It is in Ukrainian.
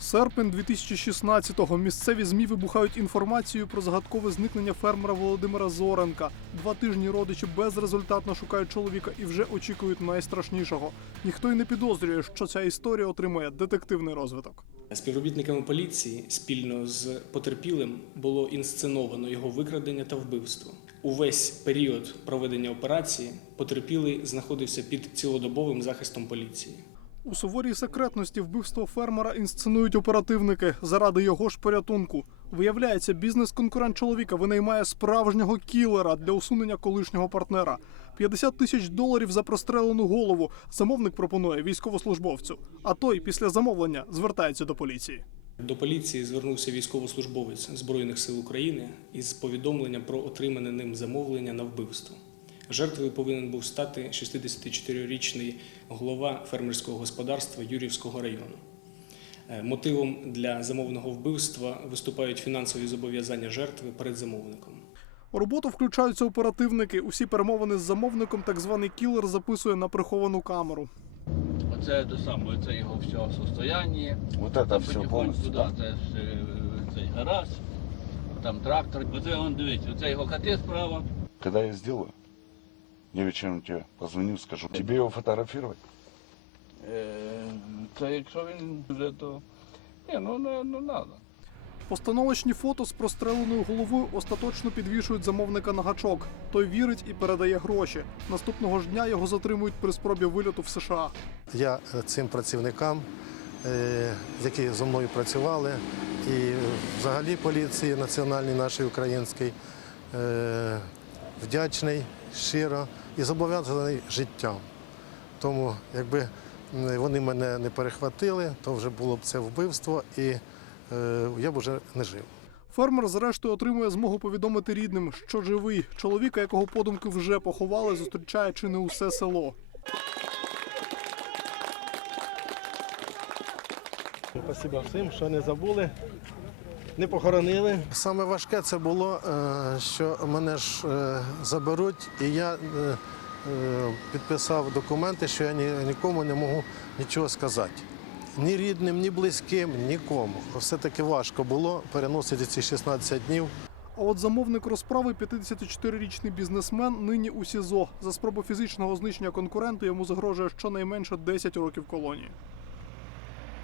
Серпень 2016-го місцеві змі вибухають інформацію про загадкове зникнення фермера Володимира Зоренка. Два тижні родичі безрезультатно шукають чоловіка і вже очікують найстрашнішого. Ніхто й не підозрює, що ця історія отримує детективний розвиток. Співробітниками поліції спільно з потерпілим було інсценовано його викрадення та вбивство. Увесь період проведення операції потерпілий знаходився під цілодобовим захистом поліції. У суворій секретності вбивство фермера інсценують оперативники заради його ж порятунку. Виявляється, бізнес-конкурент чоловіка винаймає справжнього кілера для усунення колишнього партнера. 50 тисяч доларів за прострелену голову замовник пропонує військовослужбовцю. А той після замовлення звертається до поліції. До поліції звернувся військовослужбовець Збройних сил України із повідомленням про отримане ним замовлення на вбивство. Жертвою повинен був стати 64-річний голова фермерського господарства Юрівського району. Е, Мотивом для замовного вбивства виступають фінансові зобов'язання жертви перед замовником. У роботу включаються оперативники. Усі перемовини з замовником так званий кілер записує на приховану камеру. Оце те саме, це його все состояние. Вот это Там все полностью, да, це е, цей гараж, там трактор. Оце он дивіться, оце його коти справа. Когда я сделаю, я вечером тебе позвоню, скажу. Тебе его фотографировать? Е, Це якщо він вже то. Ні, ну не ну, надо. Постановочні фото з простреленою головою остаточно підвішують замовника на гачок. Той вірить і передає гроші. Наступного ж дня його затримують при спробі вильоту в США. Я е, цим працівникам, е, які зі мною працювали, і взагалі поліції національній нашій українській, е, вдячний щиро і зобов'язаний життям. Тому якби вони мене не перехватили, то вже було б це вбивство, і е, я б вже не жив. Фермер, зрештою, отримує змогу повідомити рідним, що живий. Чоловіка, якого подумки вже поховали, зустрічає чи не усе село. Спасибо всім, що не забули, не похоронили. Саме важке це було, е, що мене ж е, заберуть, і я е, підписав документи, що я нікому не можу нічого сказати. Ні рідним, ні близьким, нікому. Все-таки важко було переносити ці 16 днів. А от замовник розправи, 54-річний бізнесмен, нині у СІЗО. За спробу фізичного знищення конкуренту йому загрожує щонайменше 10 років колонії.